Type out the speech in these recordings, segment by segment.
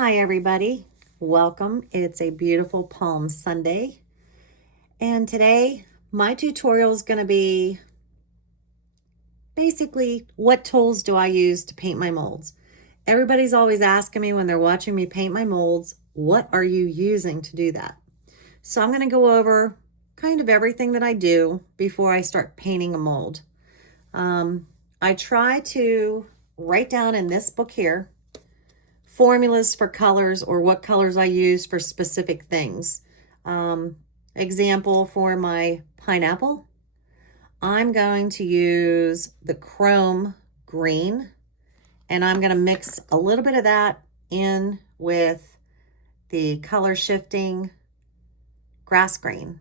Hi everybody, welcome. It's a beautiful Palm Sunday, and today my tutorial is going to be basically what tools do I use to paint my molds. Everybody's always asking me when they're watching me paint my molds, what are you using to do that? So I'm going to go over kind of everything that I do before I start painting a mold. I try to write down in this book here formulas for colors or what colors I use for specific things. Example for my pineapple, I'm going to use the chrome green, and I'm going to mix a little bit of that in with the color shifting grass green,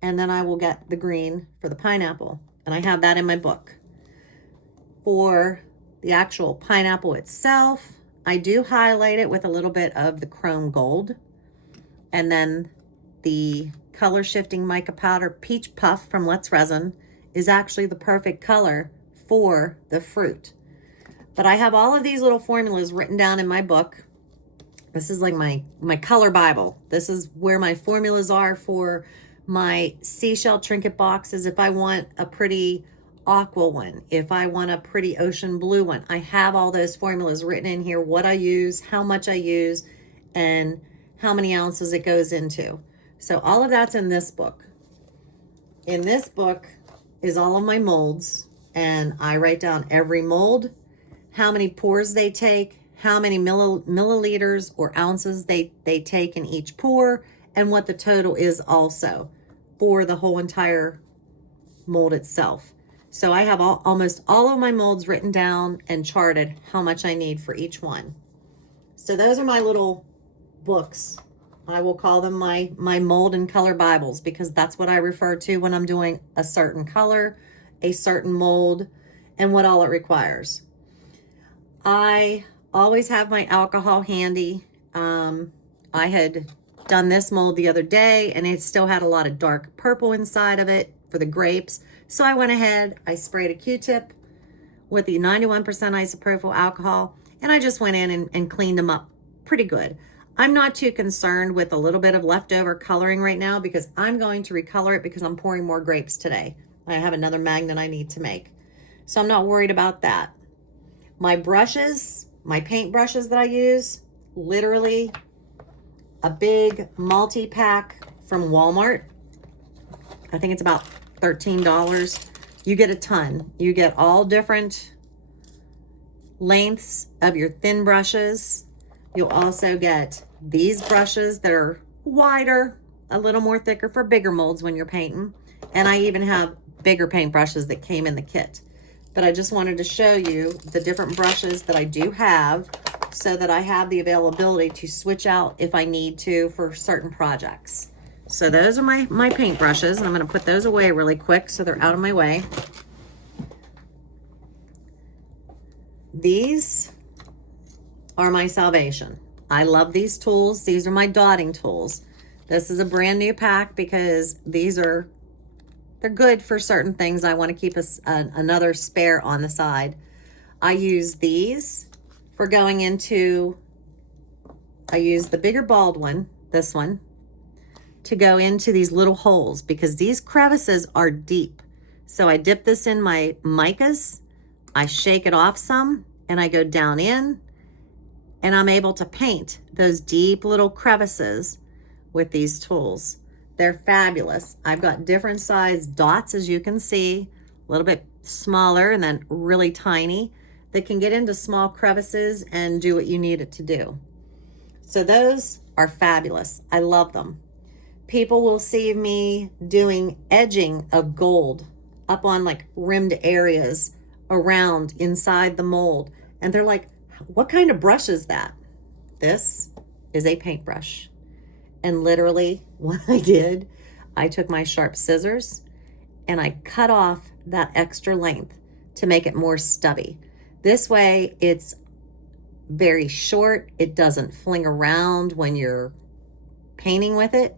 and then I will get the green for the pineapple, and I have that in my book. For the actual pineapple itself, I do highlight it with a little bit of the chrome gold, and then the color shifting mica powder peach puff from Let's Resin is actually the perfect color for the fruit. But I have all of these little formulas written down in my book. This is like my color Bible. This is where my formulas are for my seashell trinket boxes. If I want a pretty aqua one, if I want a pretty ocean blue one, I have all those formulas written in here, what I use, how much I use, and how many ounces it goes into. So all of that's in this book. In this book is all of my molds, and I write down every mold, how many pours they take, how many milliliters or ounces they take in each pour, and what the total is also for the whole entire mold itself. So I have almost all of my molds written down and charted how much I need for each one. So those are my little books. I will call them my mold and color Bibles, because that's what I refer to when I'm doing a certain color, a certain mold, and what all it requires. I always have my alcohol handy. I had done this mold the other day, and it still had a lot of dark purple inside of it for the grapes. So I went ahead, I sprayed a Q-tip with the 91% isopropyl alcohol, and I just went in and cleaned them up pretty good. I'm not too concerned with a little bit of leftover coloring right now, because I'm going to recolor it because I'm pouring more grapes today. I have another magnet I need to make. So I'm not worried about that. My brushes, my paint brushes that I use, literally a big multi-pack from Walmart. I think it's about $13. You get a ton. You get all different lengths of your thin brushes. You'll also get these brushes that are wider, a little more thicker for bigger molds when you're painting. And I even have bigger paint brushes that came in the kit. But I just wanted to show you the different brushes that I do have, so that I have the availability to switch out if I need to for certain projects. So those are my paint brushes, and I'm going to put those away really quick so they're out of my way. These are my salvation. I love these tools. These are my dotting tools. This is a brand new pack because they're good for certain things. I want to keep another spare on the side. I use these for going into, I use the bigger bald one, this one, to go into these little holes, because these crevices are deep. So I dip this in my micas, I shake it off some, and I go down in, and I'm able to paint those deep little crevices with these tools. They're fabulous. I've got different size dots, as you can see, a little bit smaller and then really tiny, that can get into small crevices and do what you need it to do. So those are fabulous. I love them. People will see me doing edging of gold up on like rimmed areas around inside the mold. And they're like, what kind of brush is that? This is a paintbrush. And literally what I did, I took my sharp scissors and I cut off that extra length to make it more stubby. This way it's very short. It doesn't fling around when you're painting with it.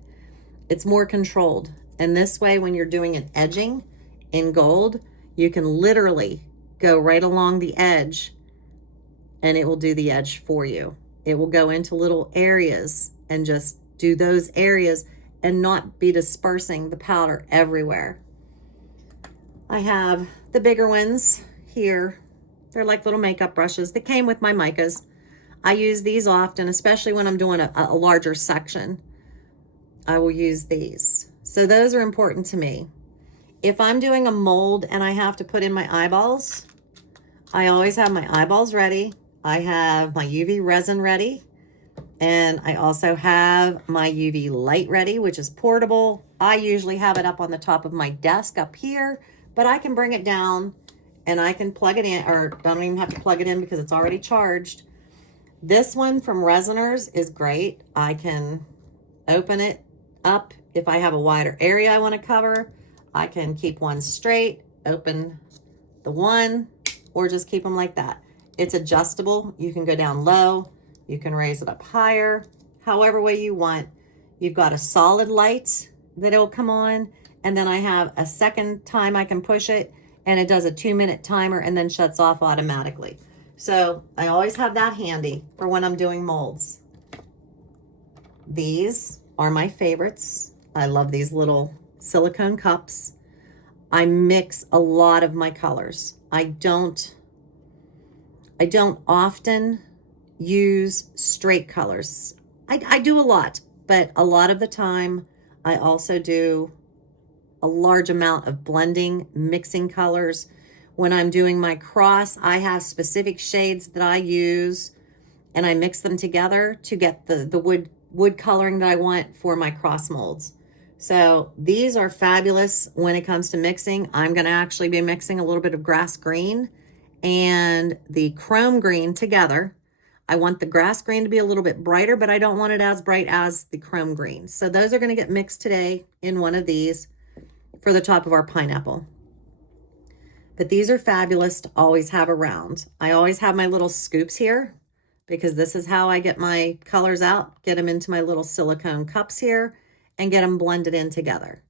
It's more controlled. And this way, when you're doing an edging in gold, you can literally go right along the edge and it will do the edge for you. it will go into little areas and just do those areas and not be dispersing the powder everywhere. I have the bigger ones here. They're like little makeup brushes that came with my micas. I use these often, especially when I'm doing a larger section. I will use these. So those are important to me. If I'm doing a mold and I have to put in my eyeballs, I always have my eyeballs ready. I have my UV resin ready. And I also have my UV light ready, which is portable. I usually have it up on the top of my desk up here, but I can bring it down and I can plug it in, or don't even have to plug it in because it's already charged. This one from Resiners is great. I can open it up if I have a wider area I want to cover. I can keep one straight, open the one, or just keep them like that. It's adjustable. You can go down low. You can raise it up higher, however way you want. You've got a solid light that it'll come on. And then I have a second time I can push it and it does a 2-minute timer and then shuts off automatically. So I always have that handy for when I'm doing molds. These are my favorites. I love these little silicone cups. I mix a lot of my colors. I don't often use straight colors. I do a lot, but a lot of the time I also do a large amount of blending, mixing colors. When I'm doing my cross, I have specific shades that I use and I mix them together to get the wood coloring that I want for my cross molds. So these are fabulous when it comes to mixing. I'm going to actually be mixing a little bit of grass green and the chrome green together. I want the grass green to be a little bit brighter, but I don't want it as bright as the chrome green. So those are going to get mixed today in one of these for the top of our pineapple. But these are fabulous to always have around. I always have my little scoops here because this is how I get my colors out, get them into my little silicone cups here and get them blended in together.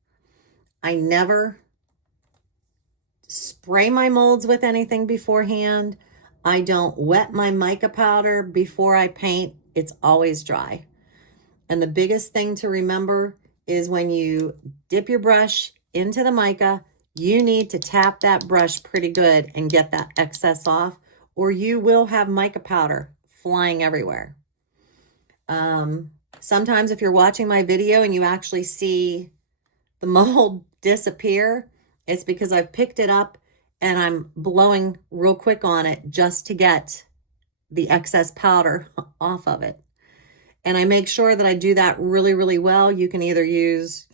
I never spray my molds with anything beforehand. I don't wet my mica powder before I paint. It's always dry. And the biggest thing to remember is when you dip your brush into the mica, you need to tap that brush pretty good and get that excess off, or you will have mica powder flying everywhere. Sometimes if you're watching my video and you actually see the mold disappear, it's because I've picked it up and I'm blowing real quick on it just to get the excess powder off of it. And I make sure that I do that really, really well. You can either use,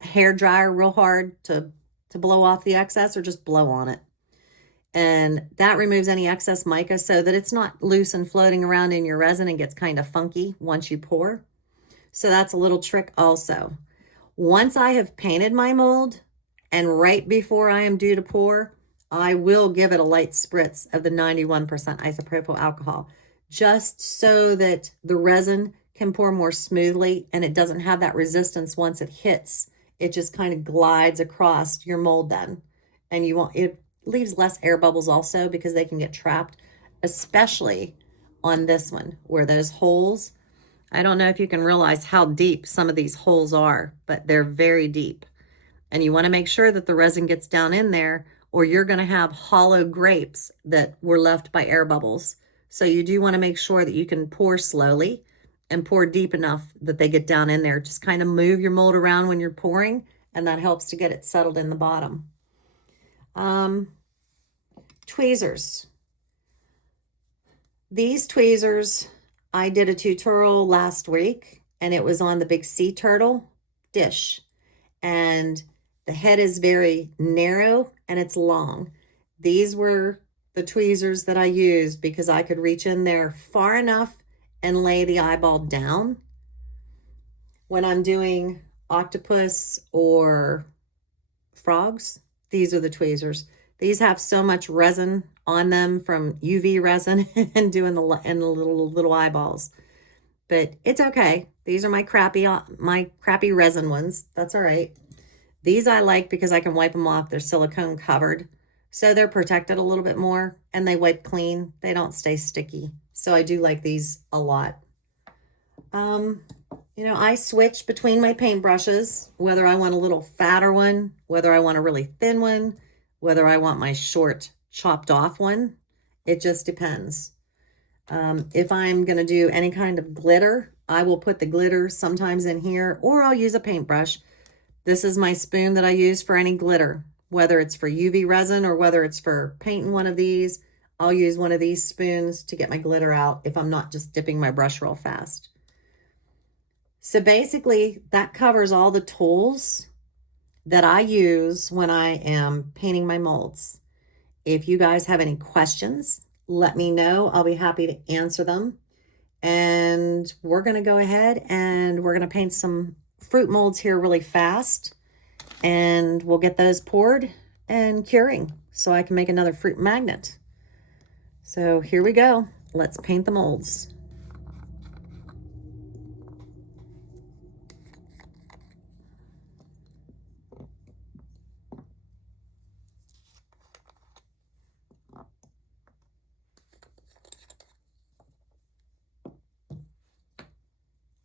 hair dryer real hard to blow off the excess or just blow on it. And that removes any excess mica so that it's not loose and floating around in your resin and gets kind of funky once you pour. So that's a little trick also. Once I have painted my mold and right before I am due to pour, I will give it a light spritz of the 91% isopropyl alcohol, just so that the resin can pour more smoothly and it doesn't have that resistance once it hits. It just kind of glides across your mold then. And it leaves less air bubbles also because they can get trapped, especially on this one where those holes, I don't know if you can realize how deep some of these holes are, but they're very deep. And you want to make sure that the resin gets down in there or you're going to have hollow grapes that were left by air bubbles. So you do want to make sure that you can pour slowly and pour deep enough that they get down in there. Just kind of move your mold around when you're pouring, and that helps to get it settled in the bottom. Tweezers. These tweezers, I did a tutorial last week, and it was on the big sea turtle dish. And the head is very narrow and it's long. These were the tweezers that I used because I could reach in there far enough and lay the eyeball down. When I'm doing octopus or frogs, these are the tweezers. These have so much resin on them from UV resin and doing the little eyeballs. But it's okay. These are my crappy resin ones. That's all right. These I like because I can wipe them off. They're silicone covered. So they're protected a little bit more and they wipe clean. They don't stay sticky. So I do like these a lot. You know, I switch between my paintbrushes, whether I want a little fatter one, whether I want a really thin one, whether I want my short chopped off one. It just depends. If I'm going to do any kind of glitter, I will put the glitter sometimes in here, or I'll use a paintbrush. This is my spoon that I use for any glitter, whether it's for UV resin or whether it's for painting one of these. I'll use one of these spoons to get my glitter out if I'm not just dipping my brush real fast. So basically, that covers all the tools that I use when I am painting my molds. If you guys have any questions, let me know. I'll be happy to answer them. And we're going to go ahead and we're going to paint some fruit molds here really fast. And we'll get those poured and curing so I can make another fruit magnet. So here we go. Let's paint the molds.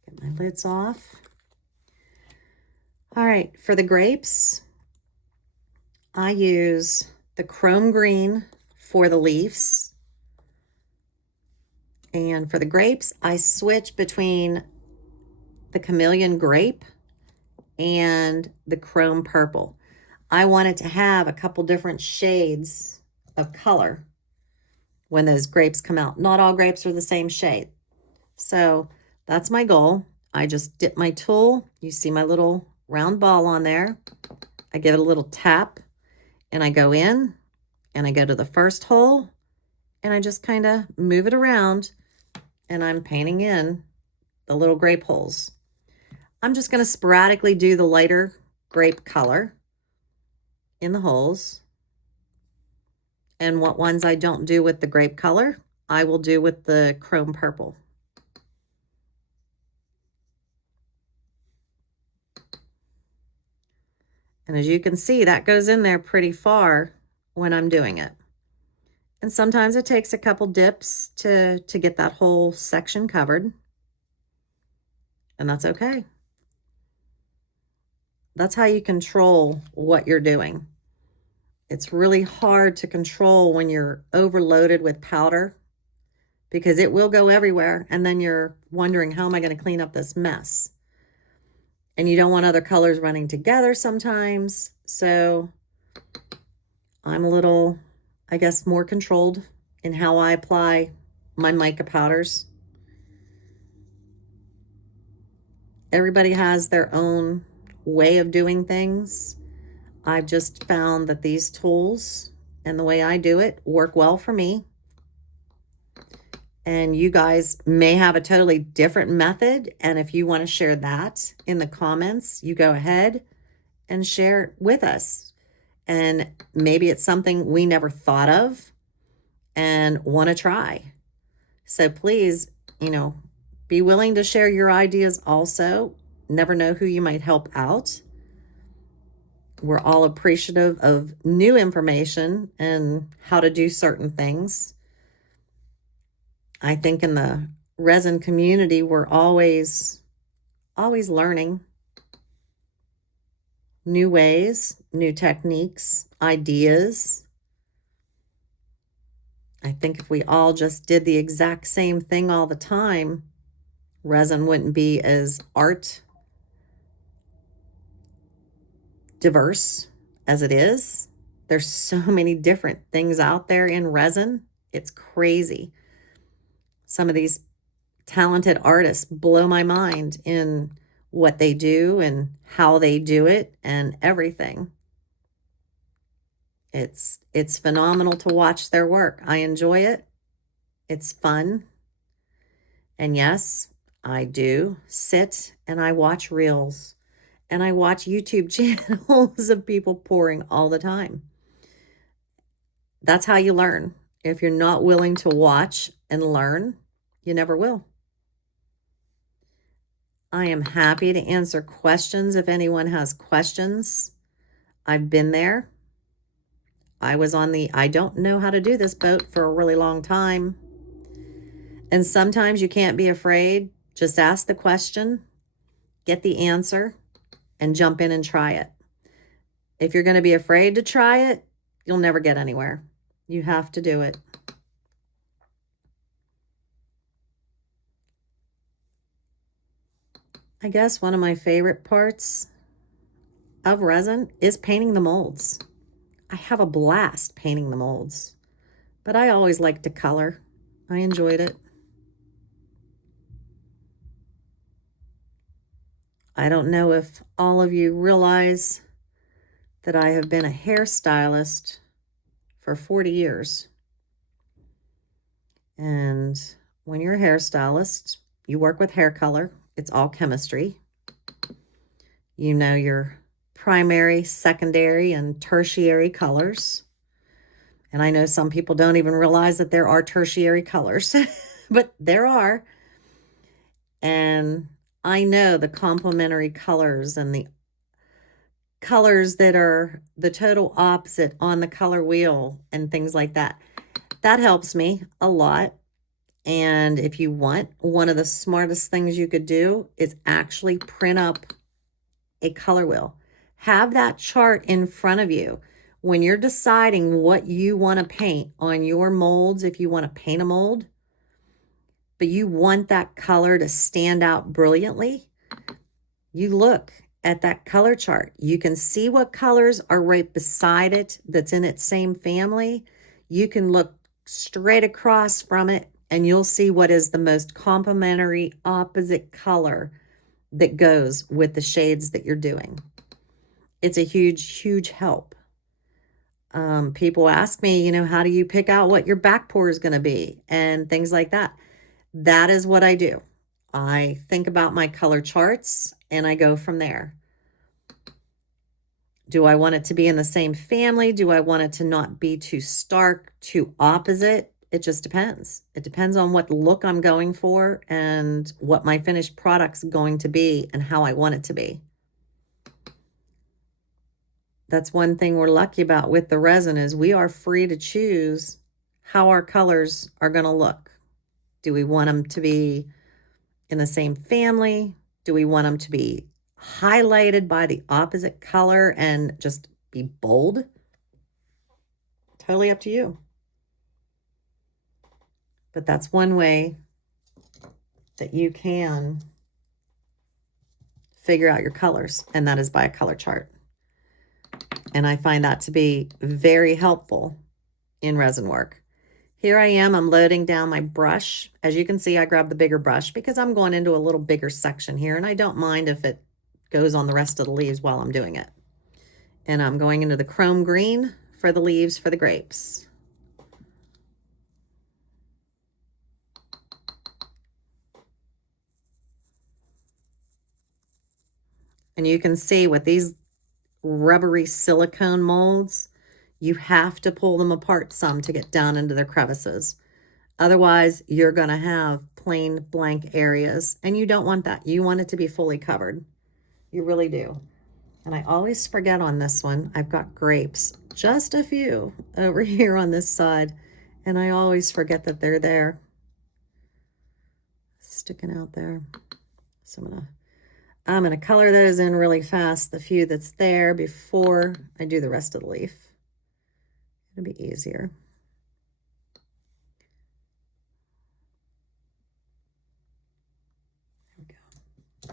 Get my lids off. All right, for the grapes, I use the chrome green for the leaves. And for the grapes, I switch between the chameleon grape and the chrome purple. I wanted to have a couple different shades of color when those grapes come out. Not all grapes are the same shade. So that's my goal. I just dip my tool. You see my little round ball on there. I give it a little tap and I go in and I go to the first hole and I just kind of move it around and I'm painting in the little grape holes. I'm just going to sporadically do the lighter grape color in the holes. And what ones I don't do with the grape color, I will do with the chrome purple. And as you can see, that goes in there pretty far when I'm doing it. And sometimes it takes a couple dips to get that whole section covered. And that's okay. That's how you control what you're doing. It's really hard to control when you're overloaded with powder because it will go everywhere. And then you're wondering, how am I going to clean up this mess? And you don't want other colors running together sometimes. So I'm a little, I guess, more controlled in how I apply my mica powders. Everybody has their own way of doing things. I've just found that these tools and the way I do it work well for me. And you guys may have a totally different method. And if you want to share that in the comments, you go ahead and share it with us. And maybe it's something we never thought of and want to try. So please, be willing to share your ideas also. Never know who you might help out. We're all appreciative of new information and how to do certain things. I think in the resin community, we're always learning new ways, new techniques, ideas. I think if we all just did the exact same thing all the time, resin wouldn't be as art diverse as it is. There's so many different things out there in resin. It's crazy. Some of these talented artists blow my mind in what they do and how they do it and everything. It's phenomenal to watch their work. I enjoy it. It's fun. And yes, I do sit and I watch reels and I watch YouTube channels of people pouring all the time. That's how you learn. If you're not willing to watch and learn, you never will. I am happy to answer questions if anyone has questions. I've been there. I was on the I don't know how to do this boat for a really long time. And sometimes you can't be afraid. Just ask the question, get the answer, and jump in and try it. If you're going to be afraid to try it, you'll never get anywhere. You have to do it. I guess one of my favorite parts of resin is painting the molds. I have a blast painting the molds, but I always like to color. I enjoyed it. I don't know if all of you realize that I have been a hairstylist for 40 years. And when you're a hairstylist, you work with hair color. It's all chemistry. You know your primary, secondary, and tertiary colors. And I know some people don't even realize that there are tertiary colors, but there are. And I know the complementary colors and the colors that are the total opposite on the color wheel and things like that. That helps me a lot. And if you want, one of the smartest things you could do is actually print up a color wheel. Have that chart in front of you when you're deciding what you want to paint on your molds. If you want to paint a mold, but you want that color to stand out brilliantly, you look at that color chart. You can see what colors are right beside it that's in its same family. You can look straight across from it and you'll see what is the most complementary opposite color that goes with the shades that you're doing. It's a huge, huge help. People ask me, how do you pick out what your back pour is going to be and things like that. That is what I do. I think about my color charts and I go from there. Do I want it to be in the same family? Do I want it to not be too stark, too opposite? It just depends. It depends on what look I'm going for and what my finished product's going to be and how I want it to be. That's one thing we're lucky about with the resin is we are free to choose how our colors are going to look. Do we want them to be in the same family? Do we want them to be highlighted by the opposite color and just be bold? Totally up to you. But that's one way that you can figure out your colors, and that is by a color chart. And I find that to be very helpful in resin work. Here I am, I'm loading down my brush. As you can see, I grabbed the bigger brush because I'm going into a little bigger section here, and I don't mind if it goes on the rest of the leaves while I'm doing it. And I'm going into the chrome green for the leaves for the grapes. And you can see with these rubbery silicone molds, you have to pull them apart some to get down into their crevices. Otherwise, you're going to have plain blank areas, and you don't want that. You want it to be fully covered. You really do. And I always forget on this one, I've got grapes, just a few over here on this side, and I always forget that they're there, sticking out there. So I'm gonna color those in really fast, the few that's there, before I do the rest of the leaf. It'll be easier. There we go.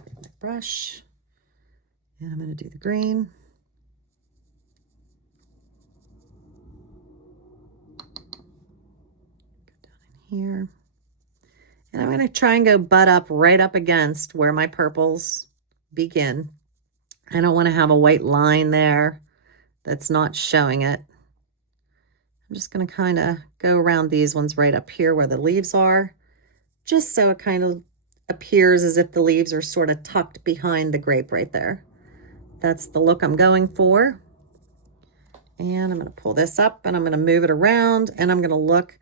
Get my brush, and I'm gonna do the green. Go down in here. And I'm going to try and go butt up right up against where my purples begin. I don't want to have a white line there that's not showing it. I'm just going to kind of go around these ones right up here where the leaves are, just so it kind of appears as if the leaves are sort of tucked behind the grape right there. That's the look I'm going for. And I'm going to pull this up and I'm going to move it around and I'm going to look.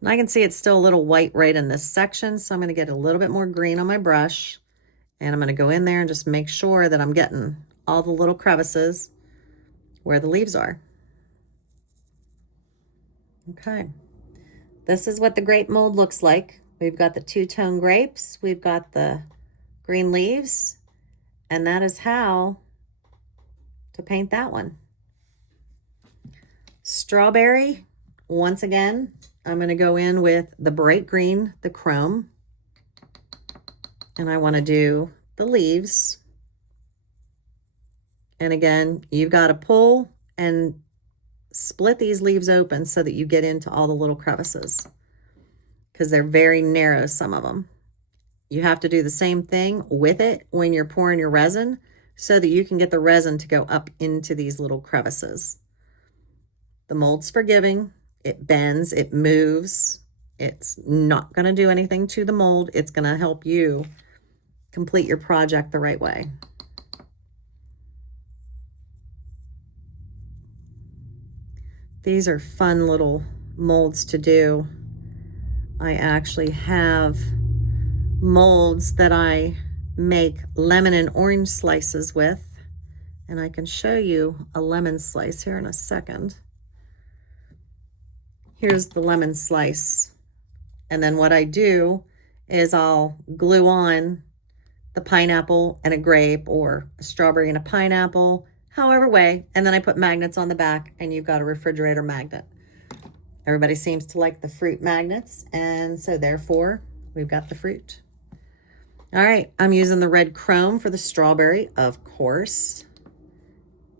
And I can see it's still a little white right in this section, so I'm going to get a little bit more green on my brush, and I'm going to go in there and just make sure that I'm getting all the little crevices where the leaves are. Okay, this is what the grape mold looks like. We've got the two-tone grapes. We've got the green leaves. And that is how to paint that one. Strawberry, once again, I'm going to go in with the bright green, the chrome. And I want to do the leaves. And again, you've got to pull and split these leaves open so that you get into all the little crevices, because they're very narrow, some of them. You have to do the same thing with it when you're pouring your resin so that you can get the resin to go up into these little crevices. The mold's forgiving, it bends, it moves. It's not going to do anything to the mold. It's going to help you complete your project the right way. These are fun little molds to do. I actually have molds that I make lemon and orange slices with, and I can show you a lemon slice here in a second. Here's the lemon slice. And then what I do is I'll glue on the pineapple and a grape, or a strawberry and a pineapple, however way, and then I put magnets on the back, and you've got a refrigerator magnet. Everybody seems to like the fruit magnets, and so therefore we've got the fruit. All right, I'm using the red chrome for the strawberry, of course.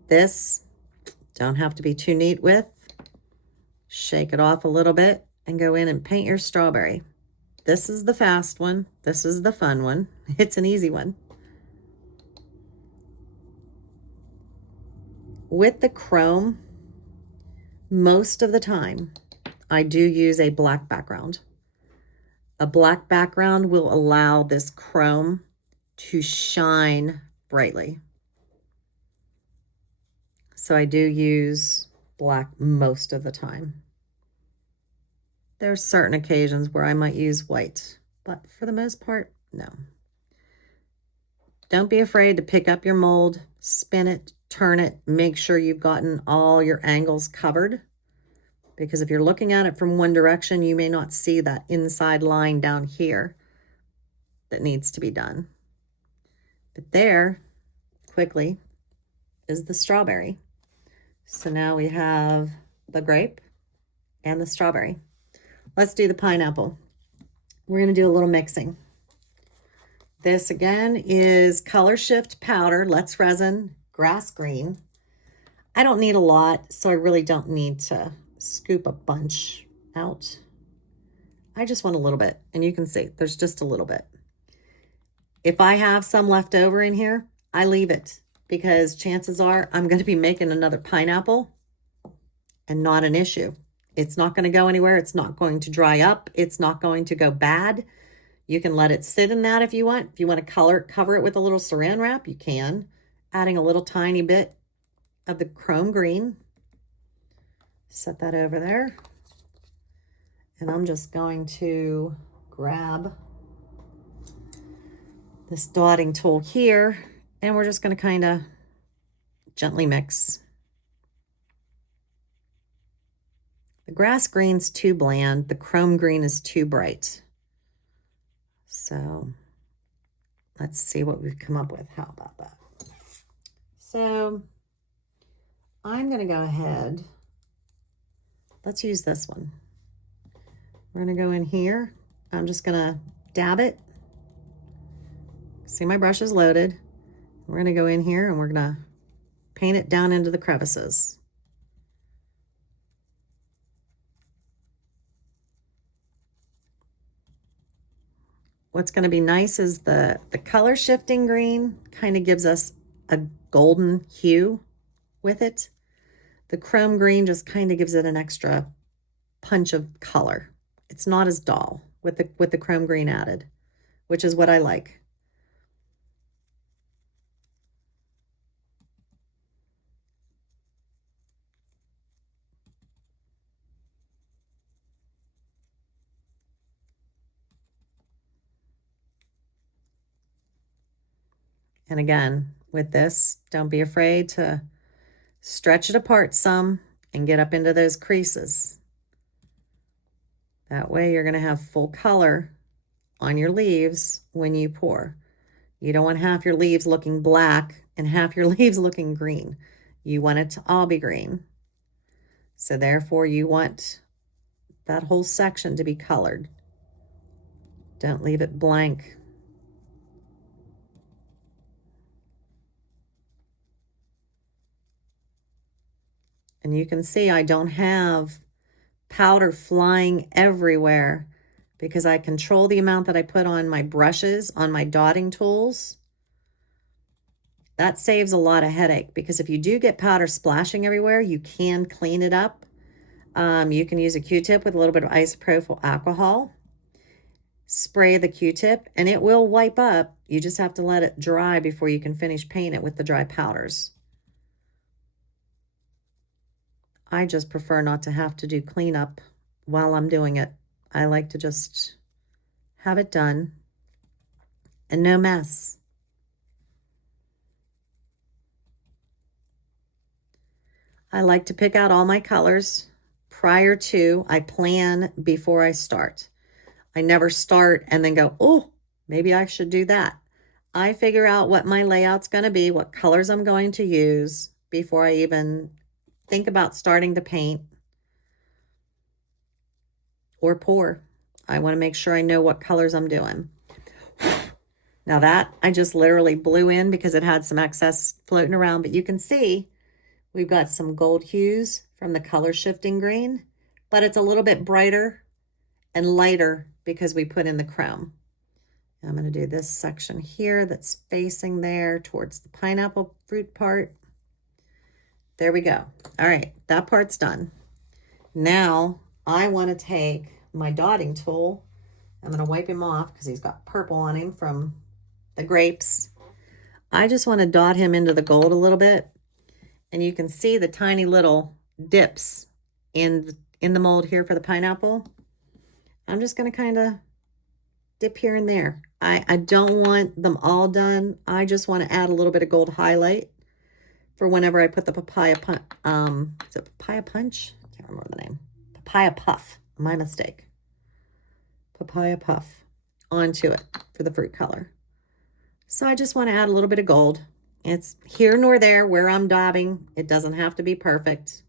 This, don't have to be too neat with. Shake it off a little bit and go in and paint your strawberry. This is the fast one. This is the fun one. It's an easy one. With the chrome, most of the time, I do use a black background. A black background will allow this chrome to shine brightly. So I do use black most of the time. There's certain occasions where I might use white, but for the most part, no. Don't be afraid to pick up your mold, spin it, turn it, make sure you've gotten all your angles covered. Because if you're looking at it from one direction, you may not see that inside line down here that needs to be done. But there, quickly, is the strawberry. So now we have the grape and the strawberry. Let's do the pineapple. We're going to do a little mixing. This again is Color Shift powder, Let's Resin, grass green. I don't need a lot, so I really don't need to scoop a bunch out. I just want a little bit, and you can see there's just a little bit. If I have some left over in here, I leave it, because chances are I'm going to be making another pineapple, and not an issue. It's not going to go anywhere. It's not going to dry up. It's not going to go bad. You can let it sit in that if you want. If you want to cover it with a little saran wrap, you can. Adding a little tiny bit of the chrome green. Set that over there. And I'm just going to grab this dotting tool here, and we're just going to kind of gently mix. The grass green's too bland. The chrome green is too bright. So let's see what we've come up with. How about that? So I'm going to go ahead. Let's use this one. We're going to go in here. I'm just going to dab it. See, my brush is loaded. We're going to go in here and we're going to paint it down into the crevices. What's going to be nice is the color shifting green kind of gives us a golden hue with it. The chrome green just kind of gives it an extra punch of color. It's not as dull with the chrome green added, which is what I like. And again, with this, don't be afraid to stretch it apart some and get up into those creases. That way you're going to have full color on your leaves when you pour. You don't want half your leaves looking black and half your leaves looking green. You want it to all be green. So therefore you want that whole section to be colored. Don't leave it blank. And you can see I don't have powder flying everywhere because I control the amount that I put on my brushes, on my dotting tools. That saves a lot of headache, because if you do get powder splashing everywhere, you can clean it up. You can use a Q-tip with a little bit of isopropyl alcohol. Spray the Q-tip and it will wipe up. You just have to let it dry before you can finish painting it with the dry powders. I just prefer not to have to do cleanup while I'm doing it. I like to just have it done and no mess. I like to pick out all my colors prior to, I plan before I start. I never start and then go, oh, maybe I should do that. I figure out what my layout's going to be, what colors I'm going to use before I even think about starting to paint or pour. I want to make sure I know what colors I'm doing. Now that I just literally blew in because it had some excess floating around, but you can see we've got some gold hues from the color shifting green, but it's a little bit brighter and lighter because we put in the chrome. I'm going to do this section here that's facing there towards the pineapple fruit part. There we go. All right, that part's done. Now I want to take my dotting tool. I'm going to wipe him off because he's got purple on him from the grapes. I just want to dot him into the gold a little bit. And you can see the tiny little dips in the mold here for the pineapple. I'm just going to kind of dip here and there. I don't want them all done. I just want to add a little bit of gold highlight for whenever I put the papaya punch. Is it papaya punch? I can't remember the name. Papaya puff. My mistake. Papaya puff onto it for the fruit color. So I just want to add a little bit of gold. It's here nor there where I'm daubing. It doesn't have to be perfect.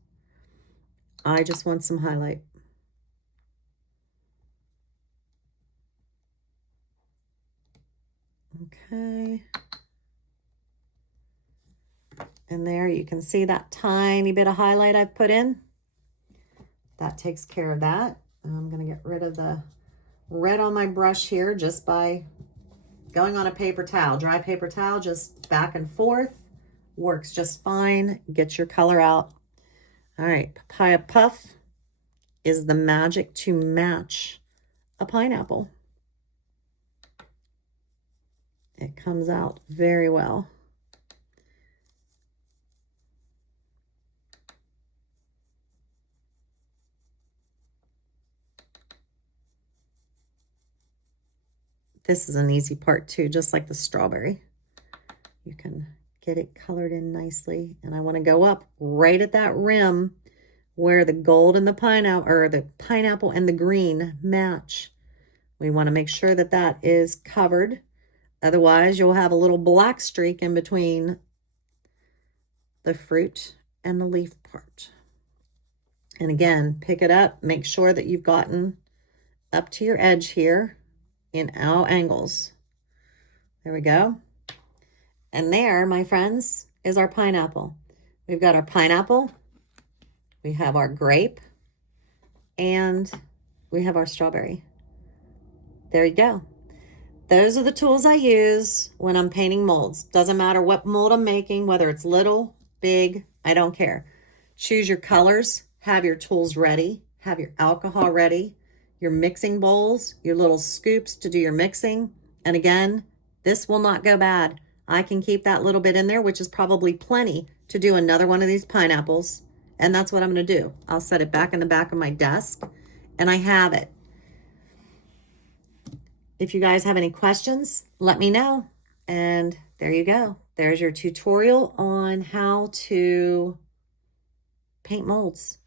I just want some highlight. Okay. And there you can see that tiny bit of highlight I've put in. That takes care of that. I'm going to get rid of the red on my brush here just by going on a paper towel. Dry paper towel, just back and forth. Works just fine. Get your color out. All right, papaya puff is the magic to match a pineapple. It comes out very well. This is an easy part too, just like the strawberry. You can get it colored in nicely. And I want to go up right at that rim where the gold and the pineapple, or the pineapple and the green match. We want to make sure that that is covered. Otherwise, you'll have a little black streak in between the fruit and the leaf part. And again, pick it up. Make sure that you've gotten up to your edge here in all angles. There we go. And there, my friends, is our pineapple. We've got our pineapple, we have our grape, and we have our strawberry. There you go. Those are the tools I use when I'm painting molds. Doesn't matter what mold I'm making, whether it's little, big, I don't care. Choose your colors, have your tools ready, have your alcohol ready, your mixing bowls, your little scoops to do your mixing. And again, this will not go bad. I can keep that little bit in there, which is probably plenty to do another one of these pineapples. And that's what I'm going to do. I'll set it back in the back of my desk and I have it. If you guys have any questions, let me know. And there you go. There's your tutorial on how to paint molds.